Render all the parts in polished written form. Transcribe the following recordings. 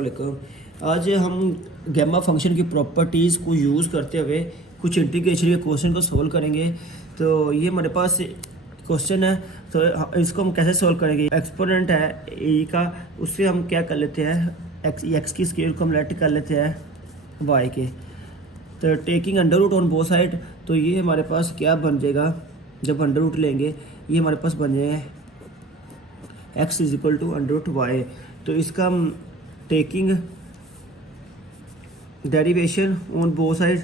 अस्सलाम वालेकुम। आज हम गैमा फंक्शन की प्रॉपर्टीज़ को यूज़ करते हुए कुछ इंटीग्रेशन के क्वेश्चन को सॉल्व करेंगे। तो ये हमारे पास क्वेश्चन है, तो इसको हम कैसे सॉल्व करेंगे। एक्सपोनेंट है ए का, उससे हम क्या कर लेते हैं, एक्स की स्केयर को हम लेट कर लेते हैं वाई के। तो taking under root on both side, तो ये हमारे पास क्या बन जाएगा, जब अंडर रूट लेंगे ये हमारे पास बन जाएगा x is equal to under root y. तो इसका हम taking derivation on both side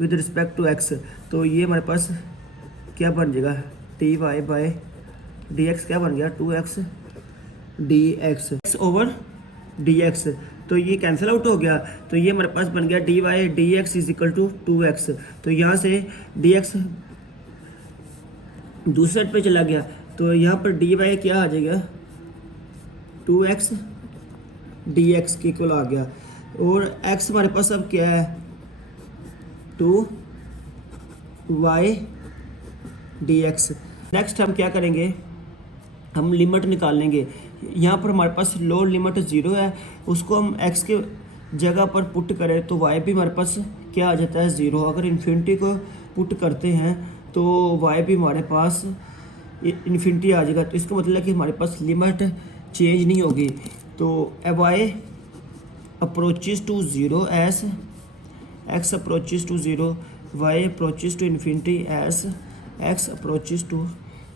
with respect to x, तो ये हमारे पास क्या बन जाएगा, d y by d x क्या बन गया, 2x d x over d x. तो ये कैंसिल आउट हो गया, तो ये हमारे पास बन गया d y d x is equal to 2x। तो यहाँ से डी एक्स दूसरे साइड पे चला गया, तो यहाँ पर डी वाई क्या आ जाएगा, 2x डी एक्स के इक्वल आ गया। और x हमारे पास अब क्या है, 2y डी एक्स। नेक्स्ट हम क्या करेंगे, हम लिमिट निकाल लेंगे। यहाँ पर हमारे पास लोअर लिमिट 0 है, उसको हम x के जगह पर पुट करें तो y भी हमारे पास क्या आ जाता है, 0। अगर इन्फिनिटी को पुट करते हैं तो y भी हमारे पास इन्फिनिटी आ जाएगा। तो इसका मतलब है कि हमारे पास लिमिट चेंज नहीं होगी। तो y approaches to 0 as x approaches to 0, y approaches to infinity as x approaches to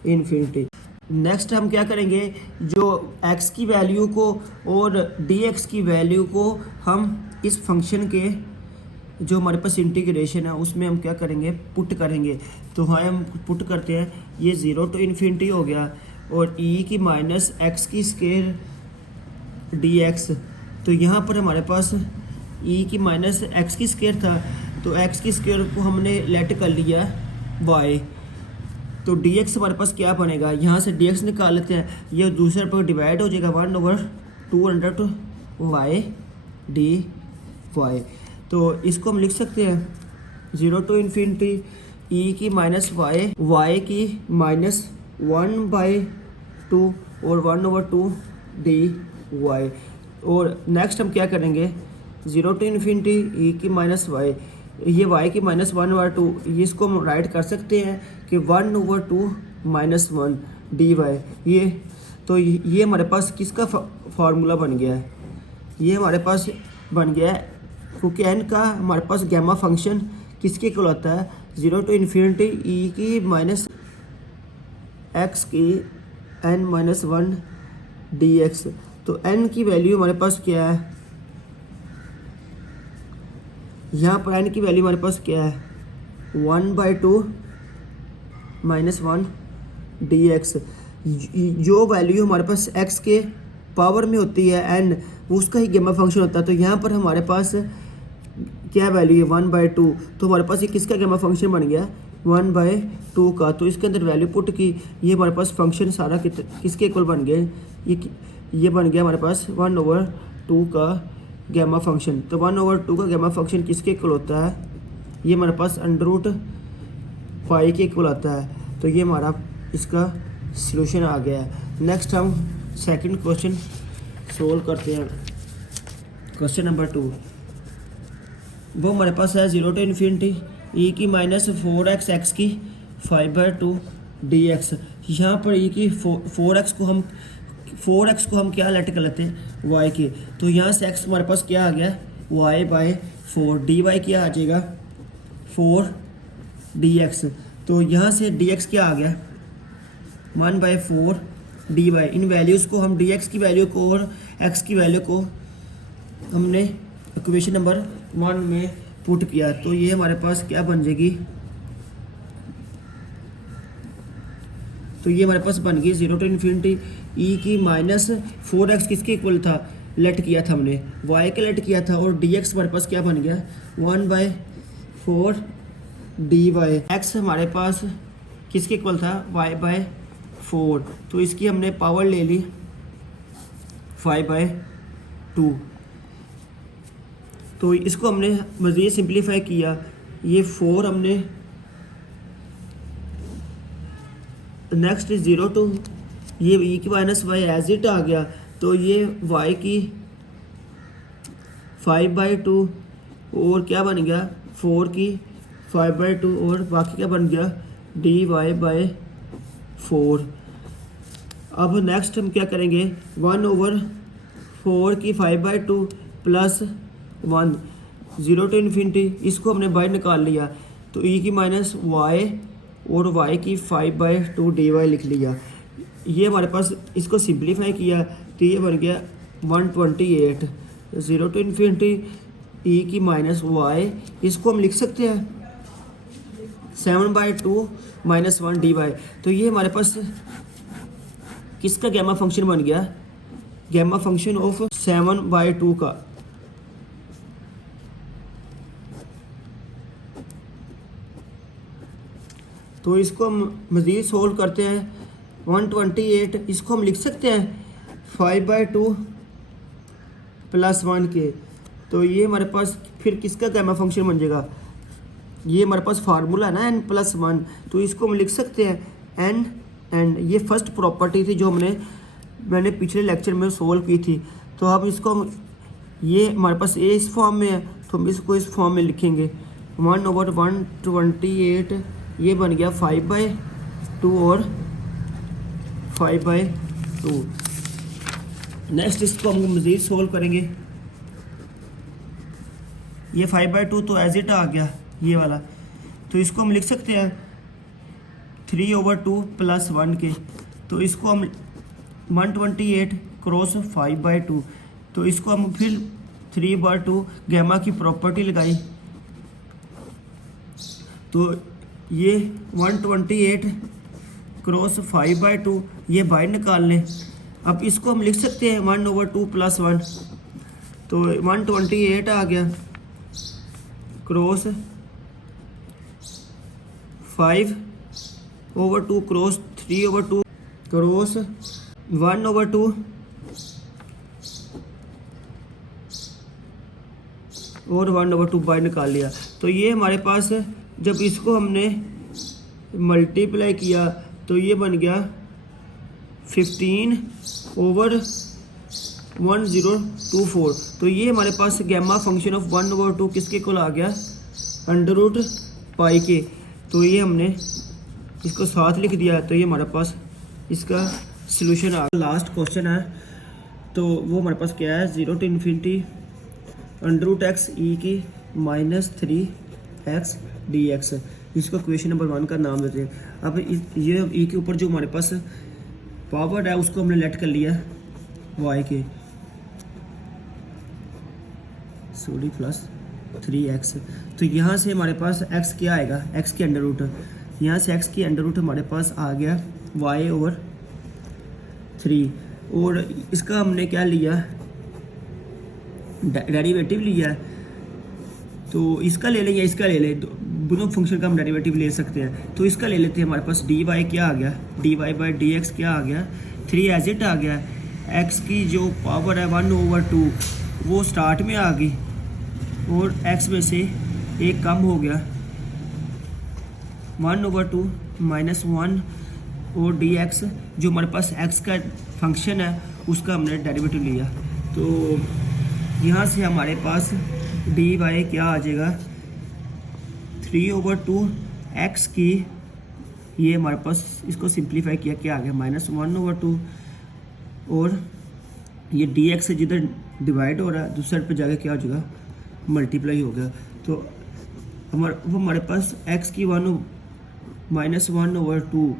infinity. Next हम क्या करेंगे, जो x की वैल्यू को और dx की वैल्यू को हम इस फंक्शन के जो हमारे पास इंटीग्रेशन है उसमें हम क्या करेंगे, पुट करेंगे। तो हाँ हम पुट करते हैं, ये 0 टू इन्फिनिटी हो गया और e की माइनस एक्स की स्केयर dx। तो यहाँ पर हमारे पास e की माइनस एक्स की स्केयर था, तो x की स्केयर को हमने लेट कर लिया y। तो dx हमारे पास क्या बनेगा, यहाँ से dx निकाल लेते हैं, ये दूसरे पर डिवाइड हो जाएगा 1/2 y dy। तो इसको हम लिख सकते हैं 0 टू इन्फिनिटी e की माइनस y की माइनस 1/2 और 1/2 dy। और नेक्स्ट हम क्या करेंगे, 0 टू इन्फिनिटी e की माइनस y, ये y की माइनस 1/2, ये इसको हम राइट कर सकते हैं कि 1/2 माइनस 1 dy। ये तो ये हमारे पास किसका फार्मूला बन गया है, ये हमारे पास बन गया है क्योंकि n का हमारे पास गैमा फंक्शन किसके इक्वल होता है, 0 टू इन्फिनिटी e की माइनस x की n माइनस 1 dx। तो n की वैल्यू हमारे पास क्या है, यहाँ पर n की वैल्यू हमारे पास क्या है, 1/2 माइनस 1 dx। जो वैल्यू हमारे पास x के पावर में होती है n, उसका ही गैमा फंक्शन होता है। तो यहाँ पर हमारे पास क्या वैल्यू है, 1/2। तो हमारे पास ये किसका गैमा फंक्शन बन गया, 1/2 का। तो इसके अंदर वैल्यू पुट की, ये हमारे पास फंक्शन सारा किसके इक्वल बन गया, ये बन गया हमारे पास 1/2 का गैमा फंक्शन। तो 1/2 का गैमा फंक्शन किसके इक्वल होता है, ये हमारे पास अंडर रूट पाई के इक्वल आता है। तो ये हमारा इसका सलूशन आ गया है। नेक्स्ट हम सेकंड क्वेश्चन सोल्व करते हैं। क्वेश्चन नंबर 2, वो हमारे पास है 0 टू इन्फिनिटी e की माइनस 4x एक्स की 5/2 dx। यहाँ पर e की 4x को हम क्या लेट कर लेते हैं, y के। तो यहाँ से x हमारे पास क्या आ गया, y/4 dy क्या आ जाएगा, 4 dx। तो यहाँ से dx क्या आ गया, 1/4 dy। इन वैल्यूज़ को हम dx की वैल्यू को और x की वैल्यू को हमने इक्वेशन नंबर 1 में पुट किया। तो ये हमारे पास क्या बन जाएगी, तो ये हमारे पास बन गई 0 टू इन्फिनिटी e की माइनस 4x किसके इक्वल था, लेट किया था हमने, y के लेट किया था। और dx हमारे पास क्या बन गया, 1/4 dy। x हमारे पास किसके इक्वल था, y/4। तो इसकी हमने पावर ले ली 5/2। तो इसको हमने मज़ीद सिंप्लीफाई किया, ये 4 हमने नेक्स्ट 0 टू ये e की माइनस वाई एज इट आ गया। तो ये y की 5/2 और क्या बन गया 4 की 5/2 और बाकी क्या बन गया dy/4। अब नेक्स्ट हम क्या करेंगे 1/4 की 5/2 प्लस 1 0 टू इन्फिनिटी, इसको हमने बाहर निकाल लिया तो e की माइनस वाई और y की 5/2 dy लिख लिया। ये हमारे पास इसको सिंप्लीफाई किया तो ये बन गया 128 0 टू इन्फिनिटी e की माइनस वाई, इसको हम लिख सकते हैं 7/2 माइनस 1 dy। तो ये हमारे पास किसका गैमा फंक्शन बन गया, गैमा फंक्शन ऑफ 7/2 का। तो इसको हम मज़ीद सोल्व करते हैं 128, इसको हम लिख सकते हैं 5/2 प्लस 1 के। तो ये हमारे पास फिर किसका गैमा फंक्शन बन जाएगा, ये हमारे पास फार्मूला है ना n+1, तो इसको हम लिख सकते हैं n एंड ये फर्स्ट प्रॉपर्टी थी जो मैंने पिछले लेक्चर में सोल्व की थी। तो अब इसको ये हमारे पास a इस फॉर्म में है तो हम इसको इस फॉर्म में लिखेंगे 1/128, ये बन गया 5/2 और 5/2। नेक्स्ट इसको हम मज़ीद सोल्व करेंगे, ये 5/2 तो एज इट आ गया ये वाला, तो इसको हम लिख सकते हैं 3/2 प्लस 1 के। तो इसको हम 128 क्रॉस 5/2, तो इसको हम फिर 3/2 गैमा की प्रॉपर्टी लगाई तो ये 128 क्रॉस 5/2 ये बाहर निकाल लें। अब इसको हम लिख सकते हैं 1/2 प्लस 1, तो 128 आ गया क्रॉस 5/2 क्रॉस 3/2 क्रॉस 1/2 और 1/2 बाहर निकाल लिया। तो ये हमारे पास जब इसको हमने मल्टीप्लाई किया तो ये बन गया 15/1024। तो ये हमारे पास गैमा फंक्शन ऑफ 1/2 किसके इक्वल आ गया, √π के। तो ये हमने इसको साथ लिख दिया, तो ये हमारे पास इसका सलूशन आ गया। लास्ट क्वेश्चन है तो वो हमारे पास क्या है 0 टू इन्फिनिटी √x e की -3x dx, इसको क्वेश्चन नंबर 1 का नाम देते हैं। अब ये e के ऊपर जो हमारे पास पावर है उसको हमने लेट कर लिया y के प्लस 3x। तो यहाँ से हमारे पास x क्या आएगा, x की अंडर रूट, यहाँ से x की अंडर रूट हमारे पास आ गया y/3 और इसका हमने क्या लिया डेरिवेटिव लिया, तो इसका ले लें या इसका ले लें, दोनों फंक्शन का हम डेरिवेटिव ले सकते हैं। तो इसका ले लेते हैं, हमारे पास dy क्या आ गया, dy/dx क्या आ गया 3 एज इट आ गया। x की जो पावर है 1/2 वो स्टार्ट में आ गई और x में से एक कम हो गया 1/2 माइनस 1 और dx जो हमारे पास x का फंक्शन है उसका हमने डेरिवेटिव लिया। तो यहाँ से हमारे पास dy क्या आ जाएगा 3/2x की, ये हमारे पास इसको सिंप्लीफाई किया क्या आ गया -1/2 और ये dx से जिधर डिवाइड हो रहा है दूसरे साइड पे जाके क्या हो जाएगा मल्टीप्लाई हो गया। तो हमारे पास x की -1/2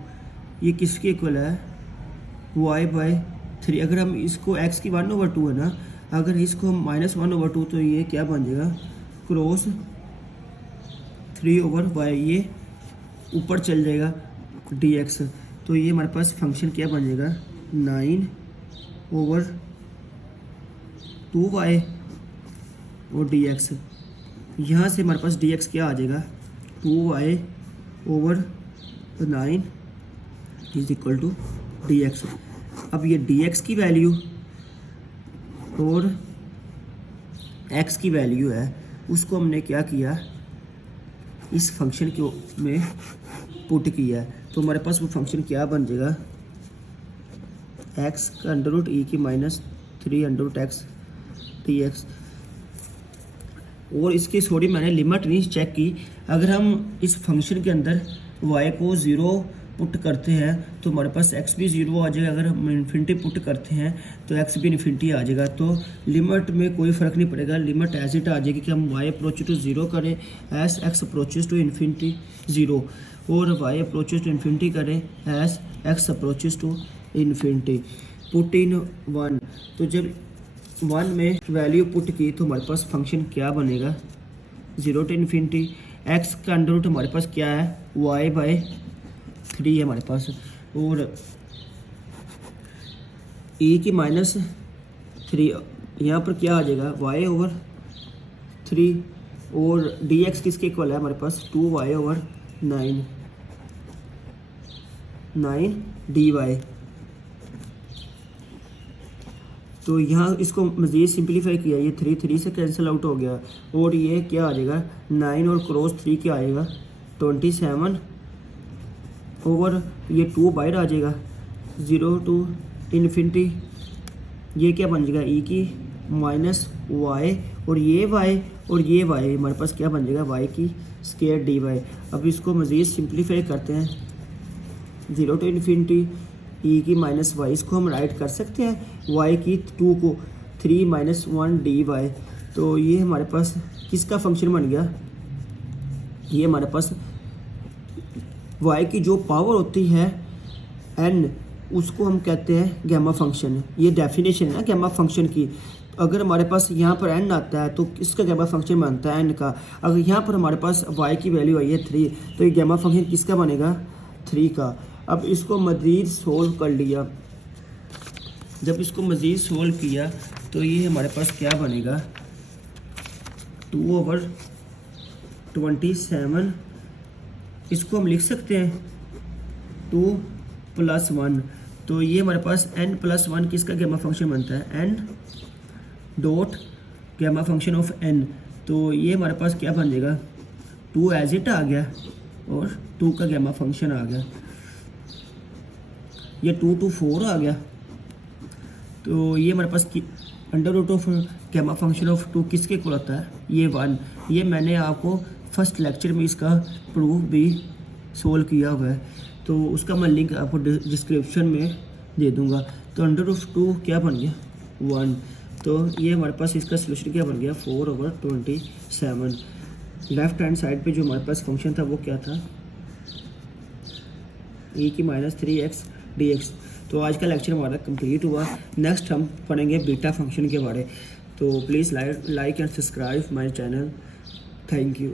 ये किसके इक्वल है y/3। अगर हम इसको x की 1/2 है ना, अगर इसको हम -1/2 तो ये क्या बन जाएगा क्रॉस 3/y, ये ऊपर चल जाएगा dx। तो ये हमारे पास फंक्शन क्या बन जाएगा 9/2y और dx। यहाँ से हमारे पास dx क्या आ जाएगा 2y/9 is equal to dx। अब ये dx की वैल्यू और x की वैल्यू है उसको हमने क्या किया इस फंक्शन के में पुट किया है। तो हमारे पास वो फंक्शन क्या बन जाएगा x का अंडर रूट e की -3 √x dx। और इसकी सॉरी मैंने लिमिट नहीं चेक की। अगर हम इस फंक्शन के अंदर y को 0 पुट करते हैं तो हमारे पास x भी 0 आ जाएगा। अगर हम इन्फिनिटी पुट करते हैं तो x भी इन्फिनिटी आ जाएगा। तो लिमिट में कोई फ़र्क नहीं पड़ेगा, लिमिट एज इट आ जाएगी कि हम y अप्रोच टू 0 करें as x approaches to infinity 0 और y अप्रोचेज टू इन्फिनिटी करें as x approaches to infinity. Put in 1, तो जब 1 में वैल्यू पुट की तो हमारे पास फंक्शन क्या बनेगा 0 टू इन्फिनिटी। x का अंडर रूट हमारे पास क्या है y/3 है हमारे पास, और e की -3 यहाँ पर क्या आ जाएगा y/3 और dx किसके इक्वल है हमारे पास 2y/9 dy। तो यहाँ इसको मज़ीद सिंपलीफाई किया, ये 3 से कैंसिल आउट हो गया और ये क्या आ जाएगा 9 और क्रॉस 3 क्या आएगा 27 ओवर ये 2 बाहर आ जाएगा 0 टू इन्फिनिटी। ये क्या बन जाएगा e की -y और ये y और ये y हमारे पास क्या बन जाएगा y की स्क्वायर dy। अब इसको मज़ीद सिंपलीफाई करते हैं 0 टू इन्फिनिटी e की -y, इसको हम राइट कर सकते हैं y की 2 को 3 - 1 dy। तो ये हमारे पास किसका फंक्शन बन गया, ये हमारे पास y की जो पावर होती है n उसको हम कहते हैं गैमा फंक्शन। ये डेफिनेशन है ना गैमा फंक्शन की। अगर हमारे पास यहाँ पर n आता है तो इसका गैमा फंक्शन बनता है n का। अगर यहाँ पर हमारे पास y की वैल्यू आई है 3 तो ये गैमा फंक्शन किसका बनेगा 3 का। अब इसको मज़ीद सोल्व कर लिया, जब इसको मज़ीद सोल्व किया तो ये हमारे पास क्या बनेगा 2/27। इसको हम लिख सकते हैं 2 + 1, तो ये हमारे पास n + 1 किसका गैमा फंक्शन बनता है n dot gamma function of n। तो ये हमारे पास क्या बन जाएगा 2 एज इट आ गया और 2 का गैमा फंक्शन आ गया, ये 2 to 4 आ गया। तो ये हमारे पास under root of gamma function of 2 किसके इक्वल होता है ये 1। ये मैंने आपको फर्स्ट लेक्चर में इसका प्रूफ भी सोल्व किया हुआ है, तो उसका मैं लिंक आपको डिस्क्रिप्शन में दे दूंगा। तो अंडर रूट 2 क्या बन गया 1। तो ये हमारे पास इसका सोल्यूशन क्या बन गया 4/27। लेफ्ट हैंड साइड पे जो हमारे पास फंक्शन था वो क्या था e की -3x dx। तो आज का लेक्चर हमारा कंप्लीट हुआ। नेक्स्ट हम पढ़ेंगे बीटा फंक्शन के बारे। तो please like and subscribe my channel. Thank you.